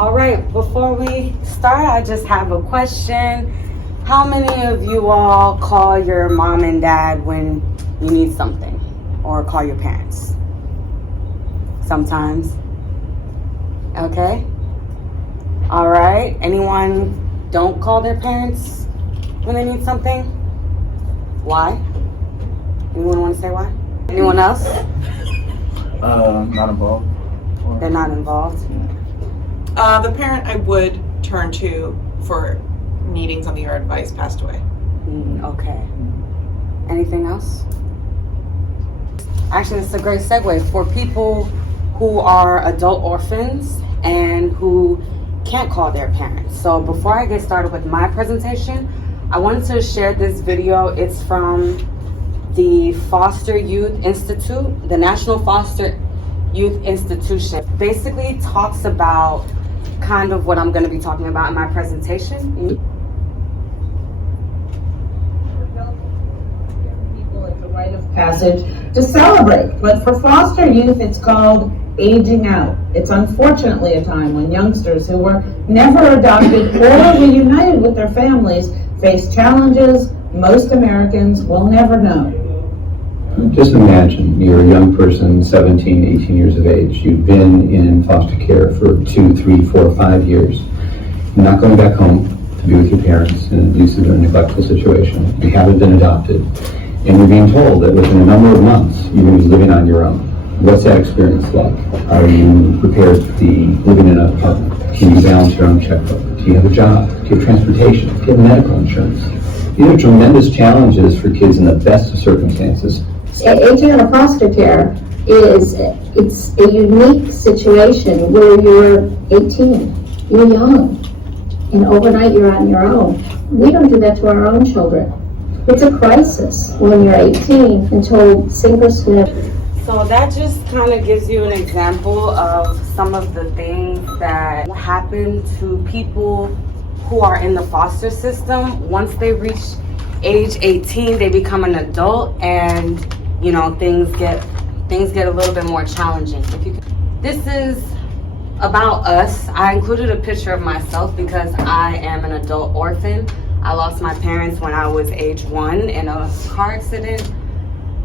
All right, before we start, I just have a question. How many of you all call your mom and dad when you need something, or call your parents? Sometimes. Okay. All right. Anyone don't call their parents when they need something? Why? Anyone want to say why? Anyone else? Not involved. They're not involved. The parent I would turn to for needing something or advice passed away. Okay. Anything else? Actually, it's a great segue for people who are adult orphans and who can't call their parents. So before I get started with my presentation, I wanted to share this video. It's from the Foster Youth Institute, the National Foster Youth Institution. Basically talks about kind of what I'm going to be talking about in my presentation. People at the rite of passage to celebrate, but for foster youth it's called aging out. It's unfortunately a time when youngsters who were never adopted or reunited with their families face challenges most Americans will never know. Just imagine you're a young person, 17, 18 years of age. You've been in foster care for 2, 3, 4, 5 years. You're not going back home to be with your parents in an abusive or neglectful situation. You haven't been adopted. And you're being told that within a number of months, you're going to be living on your own. What's that experience like? Are you prepared to be living in an apartment? Can you balance your own checkbook? Do you have a job? Do you have transportation? Do you have medical insurance? These are tremendous challenges for kids in the best of circumstances. Aging out of foster care it's a unique situation where you're 18, you're young, and overnight you're on your own. We don't do that to our own children. It's a crisis when you're 18 and told sink or swim. So that just kind of gives you an example of some of the things that happen to people who are in the foster system. Once they reach age 18, they become an adult, and you know, things get a little bit more challenging. This is about us. I included a picture of myself because I am an adult orphan. I lost my parents when I was age 1 in a car accident.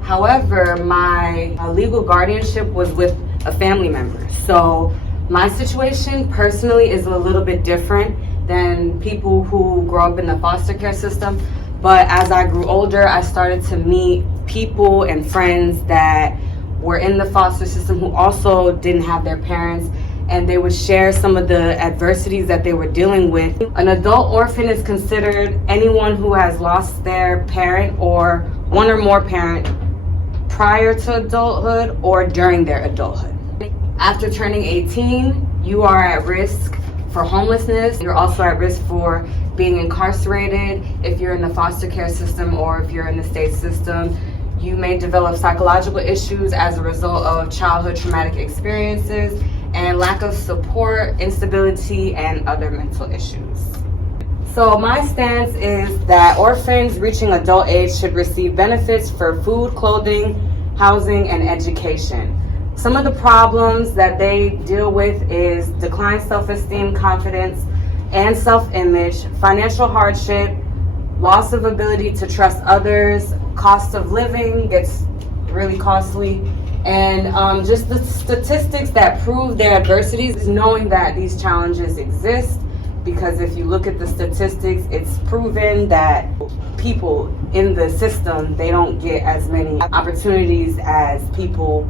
However, my legal guardianship was with a family member. So my situation personally is a little bit different than people who grow up in the foster care system. But as I grew older, I started to meet people and friends that were in the foster system who also didn't have their parents, and they would share some of the adversities that they were dealing with. An adult orphan is considered anyone who has lost their parent or one or more parent prior to adulthood or during their adulthood. After turning 18, you are at risk for homelessness. You're also at risk for being incarcerated if you're in the foster care system or if you're in the state system. You may develop psychological issues as a result of childhood traumatic experiences and lack of support, instability, and other mental issues. So my stance is that orphans reaching adult age should receive benefits for food, clothing, housing, and education. Some of the problems that they deal with is declined self-esteem, confidence, and self-image, financial hardship, loss of ability to trust others, cost of living gets really costly, and just the statistics that prove their adversities is knowing that these challenges exist. Because if you look at the statistics, it's proven that people in the system, they don't get as many opportunities as people,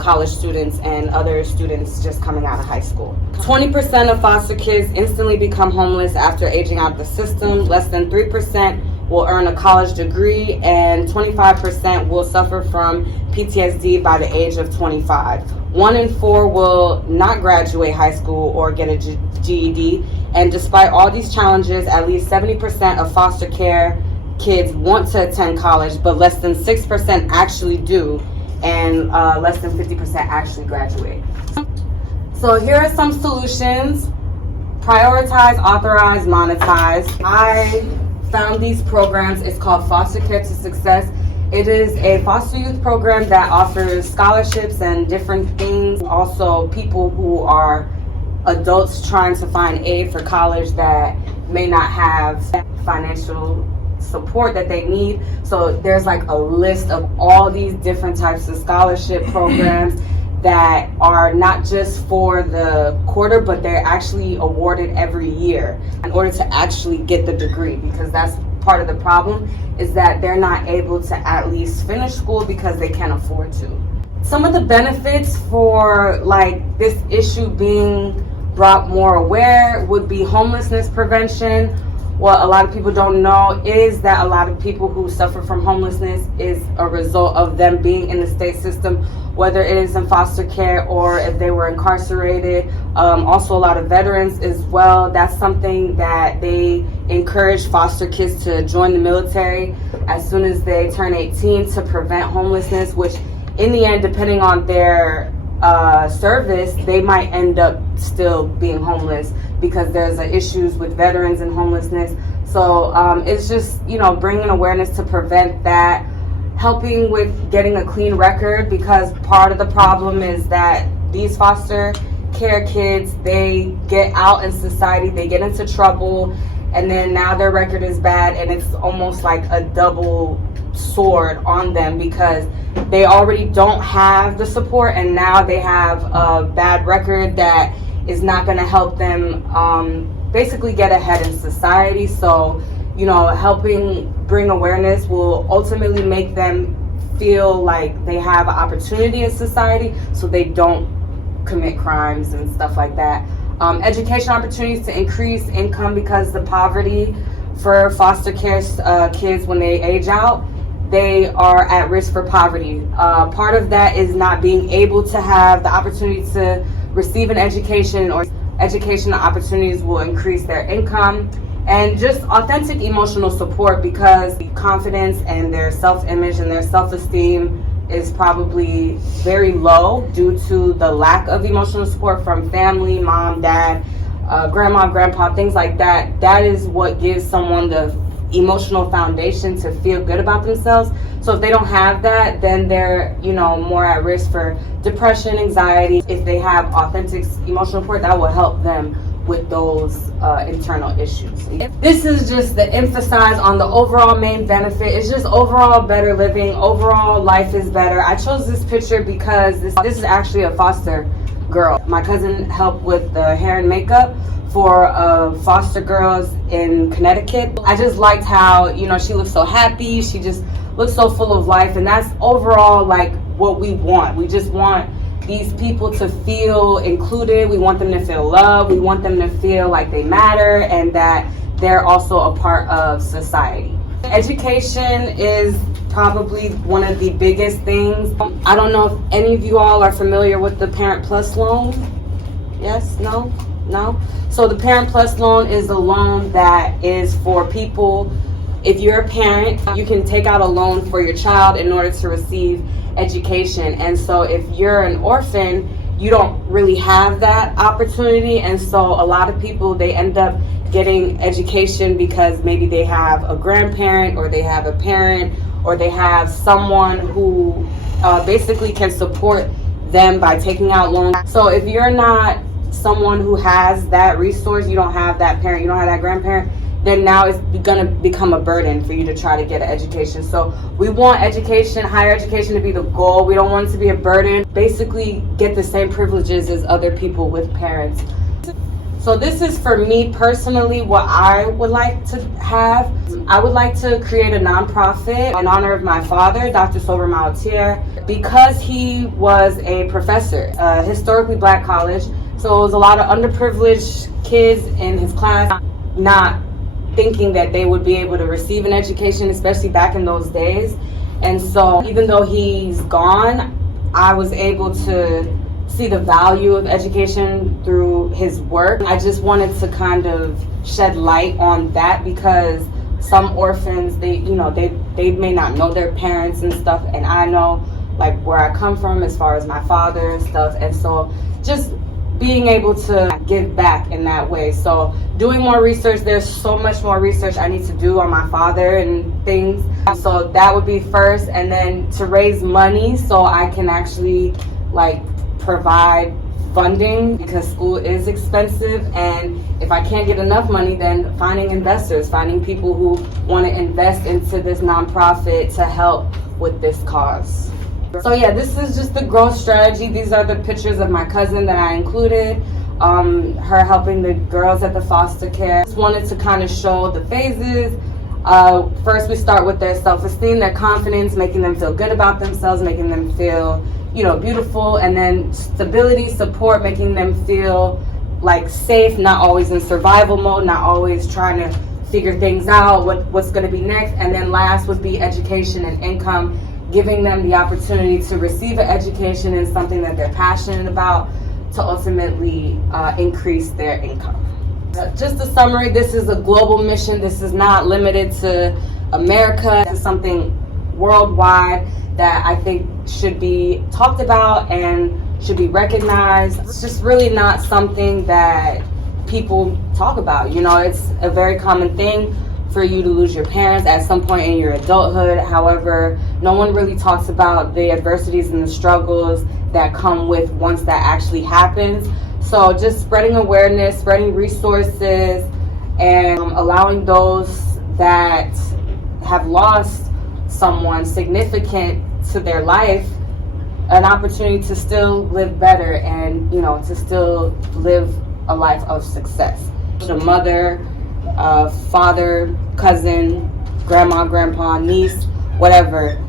college students and other students just coming out of high school. 20% of foster kids instantly become homeless after aging out of the system. Less than 3% will earn a college degree, and 25% will suffer from PTSD by the age of 25. 1 in 4 will not graduate high school or get a GED. And despite all these challenges, at least 70% of foster care kids want to attend college, but less than 6% actually do, and less than 50% actually graduate. So here are some solutions. Prioritize, authorize, monetize. I found these programs. It's called Foster Care to Success. It is a foster youth program that offers scholarships and different things. Also, people who are adults trying to find aid for college that may not have financial support that they need. So there's like a list of all these different types of scholarship programs that are not just for the quarter, but they're actually awarded every year in order to actually get the degree, because that's part of the problem, is that they're not able to at least finish school because they can't afford to. Some of the benefits for like this issue being brought more aware would be homelessness prevention. What a lot of people don't know is that a lot of people who suffer from homelessness is a result of them being in the state system, whether it is in foster care or if they were incarcerated. Also a lot of veterans as well. That's something that they encourage foster kids to join the military as soon as they turn 18 to prevent homelessness, which in the end, depending on their service, they might end up still being homeless because there's issues with veterans and homelessness. So it's just, bringing awareness to prevent that, helping with getting a clean record, because part of the problem is that these foster care kids, they get out in society, they get into trouble, and then now their record is bad, and it's almost like a double sword on them because they already don't have the support, and now they have a bad record that is not going to help them basically get ahead in society. So, helping bring awareness will ultimately make them feel like they have an opportunity in society so they don't commit crimes and stuff like that. Education opportunities to increase income, because the poverty for foster care kids, when they age out, they are at risk for poverty. Part of that is not being able to have the opportunity to receive an education, or educational opportunities will increase their income, and just authentic emotional support, because confidence and their self-image and their self-esteem is probably very low due to the lack of emotional support from family, mom, dad, grandma, grandpa, things like that. That is what gives someone the emotional foundation to feel good about themselves. So if they don't have that, then they're more at risk for depression, anxiety. If they have authentic emotional support, that will help them with those internal issues. This is just to emphasize on the overall main benefit. It's just overall better living, overall life is better. I chose this picture because this is actually a foster girl. My cousin helped with the hair and makeup for foster girls in Connecticut. I just liked how, she looked so happy. She just looked so full of life. And that's overall like what we want. We just want these people to feel included. We want them to feel loved. We want them to feel like they matter and that they're also a part of society. Education is probably one of the biggest things. I don't know if any of you all are familiar with the Parent Plus loan. Yes? No? No? So the Parent Plus loan is a loan that is for people. If you're a parent, you can take out a loan for your child in order to receive education. And so if you're an orphan, you don't really have that opportunity. And so a lot of people, they end up getting education because maybe they have a grandparent, or they have a parent, or they have someone who basically can support them by taking out loans. So if you're not someone who has that resource, you don't have that parent, you don't have that grandparent, then now it's going to become a burden for you to try to get an education. So we want education, higher education, to be the goal. We don't want it to be a burden. Basically get the same privileges as other people with parents. So this is, for me personally, what I would like to have. I would like to create a nonprofit in honor of my father, Dr. Sober Malatier, because he was a professor, a historically black college. So it was a lot of underprivileged kids in his class not thinking that they would be able to receive an education, especially back in those days. And so even though he's gone, I was able to see the value of education through his work. I just wanted to kind of shed light on that, because some orphans, they may not know their parents and stuff, and I know like where I come from as far as my father and stuff, and so just being able to give back in that way. So doing more research, there's so much more research I need to do on my father and things. So that would be first, and then to raise money so I can actually like provide funding, because school is expensive, and if I can't get enough money, then finding investors, finding people who want to invest into this nonprofit to help with this cause. So yeah, this is just the growth strategy. These are the pictures of my cousin that I included, her helping the girls at the foster care. Just wanted to kind of show the phases. First, we start with their self-esteem, their confidence, making them feel good about themselves, making them feel, beautiful, and then stability, support, making them feel like safe, not always in survival mode, not always trying to figure things out, what's going to be next. And then last would be education and income, giving them the opportunity to receive an education in something that they're passionate about to ultimately increase their income. Just a summary, this is a global mission. This is not limited to America. This is something worldwide that I think should be talked about and should be recognized. It's just really not something that people talk about. It's a very common thing for you to lose your parents at some point in your adulthood. However, no one really talks about the adversities and the struggles that come with once that actually happens. So just spreading awareness, spreading resources, and allowing those that have lost someone significant to their life an opportunity to still live better and, to still live a life of success. The mother, father, cousin, grandma, grandpa, niece, whatever.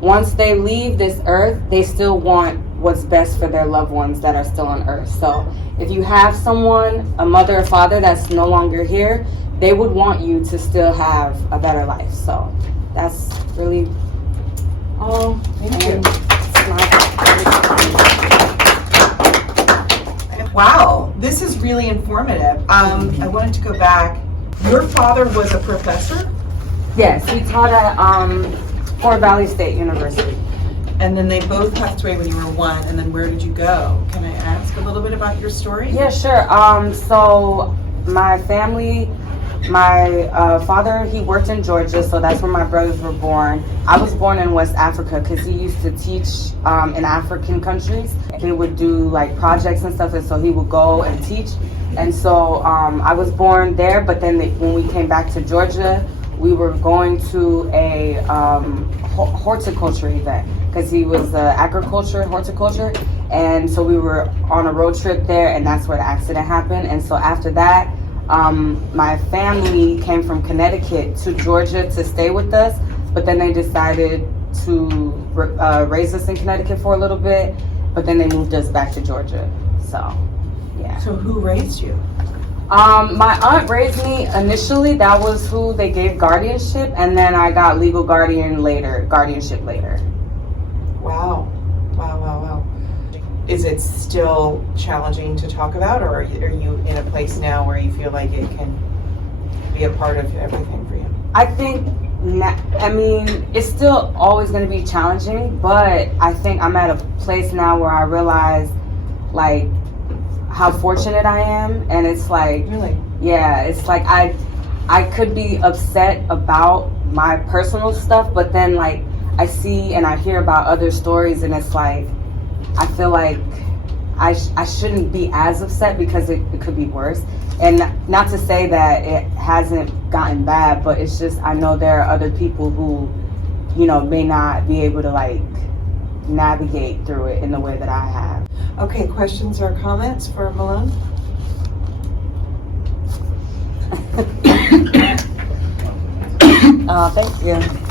Once they leave this earth, they still want what's best for their loved ones that are still on earth. So if you have someone, a mother or father that's no longer here, they would want you to still have a better life. So that's really all. Thank you. Wow, this is really informative. I wanted to go back. Your father was a professor? Yes, he taught at Fort Valley State University. And then they both passed away when you were 1, and then where did you go? Can I ask a little bit about your story? Yeah, sure. So my family, my father, he worked in Georgia, so that's where my brothers were born. I was born in West Africa because he used to teach in African countries. He would do like projects and stuff, and so he would go and teach. And so I was born there, but then when we came back to Georgia, we were going to a horticulture event because he was horticulture, and so we were on a road trip there, and that's where the accident happened. And so after that, my family came from Connecticut to Georgia to stay with us, but then they decided to raise us in Connecticut for a little bit, but then they moved us back to Georgia. So yeah. So who raised you? My aunt raised me initially. That was who they gave guardianship, and then I got legal guardianship later. Wow. Is it still challenging to talk about, or are you in a place now where you feel like it can be a part of everything for you? I think, it's still always going to be challenging, but I think I'm at a place now where I realize, like, how fortunate I am, and it's like, Really? Yeah, it's like I could be upset about my personal stuff, but then like I see and I hear about other stories, and it's like I feel like I shouldn't be as upset because it could be worse. And not to say that it hasn't gotten bad, but it's just I know there are other people who, may not be able to like navigate through it in the way that I have. Okay, questions or comments for Malone? Thank you.